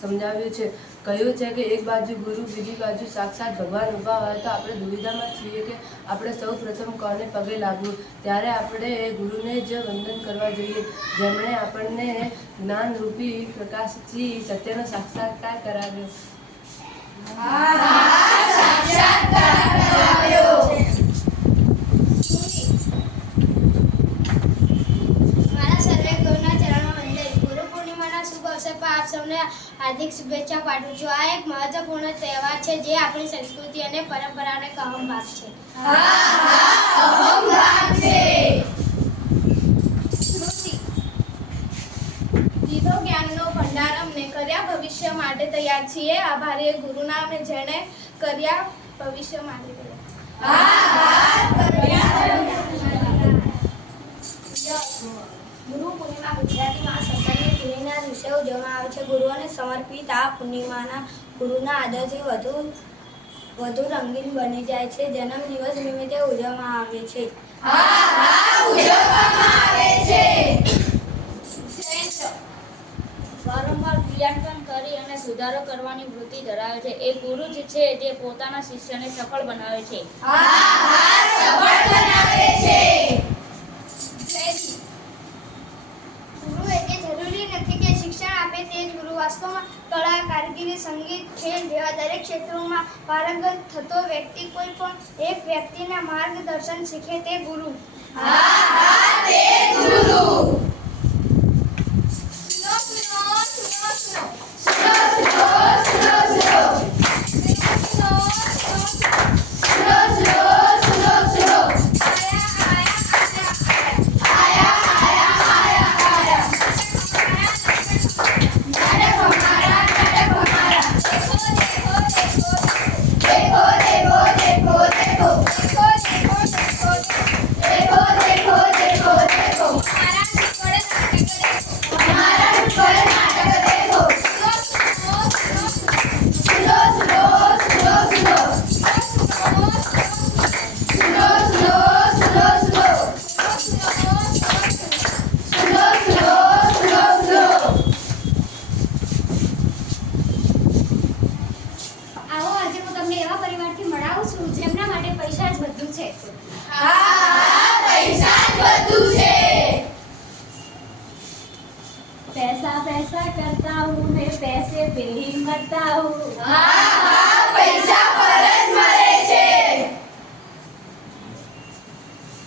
સમજાવ્યું છે. કહ્યું છે કે એક બાજુ ગુરુ બીજી બાજુ સાક્ષાત ભગવાન ઊભા હોય તો આપણે દુવિધામાં છીએ કે આપણે સૌ પ્રથમ કોને પગે લાગવું. ત્યારે આપણે ગુરુને જ વંદન કરવા જોઈએ, જેમણે આપણને જ્ઞાનરૂપી પ્રકાશથી સત્યનો સાક્ષાત્કાર કરાવ્યો. આપ સૌને હાર્દિક શુભેચ્છા પાઠવું છું. આ એક મહત્વપૂર્ણ તહેવાર છે જે આપણી સંસ્કૃતિ અને પરંપરાનો એક અહમ ભાગ છે. દીધો જ્ઞાનનો ભંડાર અમને કર્યા ભવિષ્ય માટે તૈયાર છીએ. આભારી ગુરુના અમે જેણે કર્યા ભવિષ્ય માટે ગુરુ પૂર્ણિમા ગુજરાતીમાં સત્સંગની પૂર્ણિમાના દિવસે ઉજવવામાં આવે છે. ગુરુઓને સમર્પિત આ પૂર્ણિમાના ગુરુના આદરથી વધુ રંગીન બની જાય છે. જન્મદિવસ નિમિત્તે ઉજવવામાં આવે છે. વારંવાર મૂલ્યાંકન કરી અને સુધારો કરવાની વૃત્તિ ધરાવે છે. એ ગુરુ જ છે જે પોતાના શિષ્યને સફળ બનાવે છે. વાસ્તવમાં કળા, કારીગરી, સંગીત, ખેલ જેવા દરેક ક્ષેત્રોમાં પારંગત થતો વ્યક્તિ કોઈ પણ એક વ્યક્તિના માર્ગદર્શન શીખે તે ગુરુ. पैसा पैसा करता हूँ मैं, पैसे पे ही मरता हूँ. पैसा पर જ મરે છે.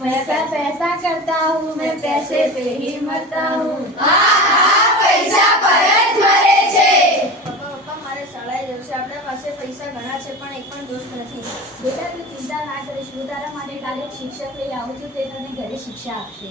पैसा पैसा करता हूँ मैं, पैसे पे ही मरता हूँ. पैसा पर જ મરે છે. પપ્પા મારે શાળાએ જવું છે. આપણા પાસે પૈસા ઘણા છે પણ એક પણ દોસ્ત નથી. બેટા તું ચિંતા ના કરીશ, હું તારા માટે કાલે એક શિક્ષક લઈ આવું છું, તે તને ઘરે શિક્ષા આપશે.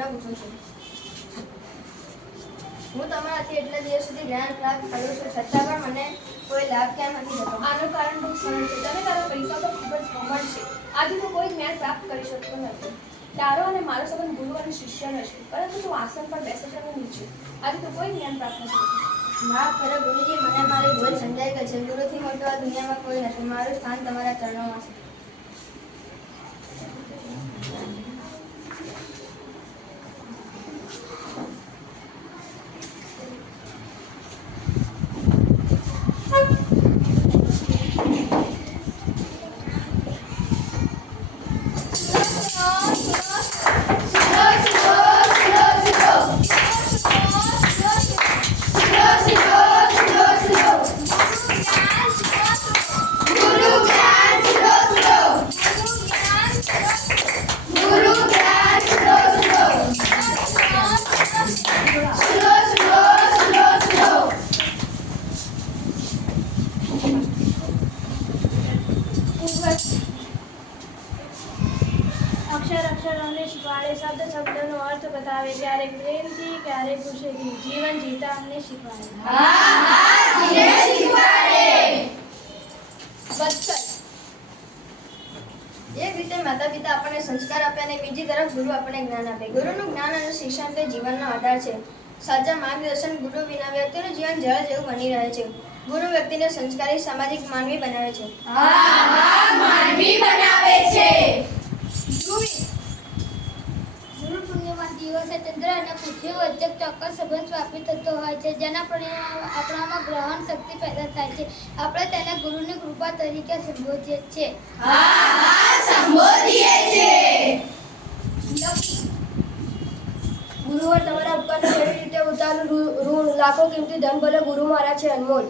પ્રશ્ન પૂછું છું. હું તમારાથી એટલા દિવસ સુધી જ્ઞાન પ્રાપ્ત કરું છું, છતાં પણ મને કોઈ લાભ કેમ નથી થતો? આનું કારણ બહુ સરળ છે. તમે તારા પૈસા પર ખૂબ જ ઘમંડ છે. આજે તું કોઈ જ્ઞાન પ્રાપ્ત કરી શકતો નથી. તારો અને મારો સંબંધ ગુરુ અને શિષ્યનો છે, પરંતુ તું આસન પર બેસે છે અને નીચે. આજે તું કોઈ જ્ઞાન પ્રાપ્ત નથી કરતો. માફ કરો ગુરુજી, મને મારી ભૂલ સમજાઈ ગઈ છે. ગુરુથી મોટો આ દુનિયામાં કોઈ નથી. મારું સ્થાન તમારા ચરણોમાં છે. અક્ષર અક્ષરોને શીખવાડે, શબ્દ શબ્દનો અર્થ બતાવે, ક્યારેક પ્રેમથી ક્યારેક ગુસ્સેથી જીવન જીવતા અમને શીખવાડે. વત્સલ, એક રીતે માતા પિતા આપણને સંસ્કાર આપે અને બીજી તરફ ગુરુ આપણને જ્ઞાન આપે. ગુરુનું જ્ઞાન અને શિક્ષણ તે જીવનનો આધાર છે. સાચા માર્ગદર્શન ગુરુ વિના વ્યક્તિનું જીવન જળ જેવું બની રહે છે. ગુરુ વ્યક્તિને સંસ્કારી સામાજિક માનવી બનાવે છે. ગુરુ પૂર્ણિમા દિવસે ચંદ્ર અને પૃથ્વી વચ્ચે ચોક્કસ સંબંધ સ્થાપિત થતો હોય છે, જેના પરિણામે આપણામાં ગ્રહણ શક્તિ પેદા થાય છે. આપણે તેને ગુરુની કૃપા તરીકે સંબોધીએ છીએ. ગુરુઓ તમારા ઉપકારને કેવી રીતે ઉતારું ઋણ? લાખો કિંમતી ધન ભલે ગુરુ મારા છે અનમોલ.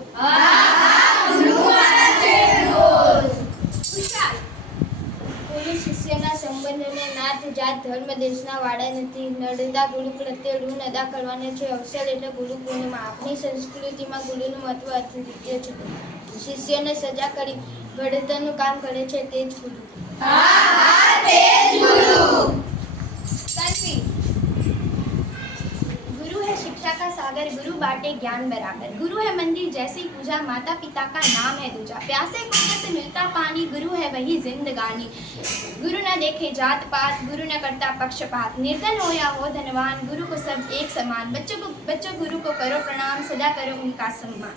ગુરુ શિષ્યના સંબંધને નાત જાત ધર્મ દેશના વાડા નથી. નડતા ગુરુ પ્રત્યે ઋણ અદા કરવાનો છે અવસર એટલે ગુરુ પૂર્ણિમા. આપણી સંસ્કૃતિમાં ગુરુનું મહત્વ અદ્વિતીય છે. શિષ્યને સજા કરી ઘડતરનું કામ કરે છે તે જ ગુરુ. તન્વી, गुरु है शिक्षा का सागर, गुरु बांटे ज्ञान बराबर. गुरु है मंदिर जैसी पूजा, माता पिता का नाम है दूजा. प्यासे कुएं से मिलता पानी, गुरु है वही जिंदगानी. गुरु न देखे जात पात, गुरु न करता पक्षपात. निर्धन हो या हो धनवान, गुरु को सब एक समान. बच्चों गुरु को करो प्रणाम, सदा करो उनका सम्मान.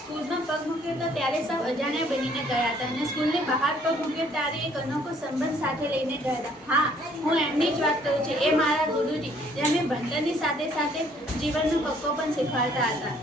સ્કૂલમાં પગ મૂક્યો તો ત્યારે સૌ અજાણ્યા બનીને ગયા હતા અને સ્કૂલની બહાર પગ મૂક્યો ત્યારે એક અનોખો સંબંધ સાથે લઈને ગયા હતા. હા, હું એમની જ વાત કરું છું. એ મારા ગુરુજી, જેમને ભણતરની સાથે સાથે જીવનનો કક્કો પણ શીખવાડતા હતા.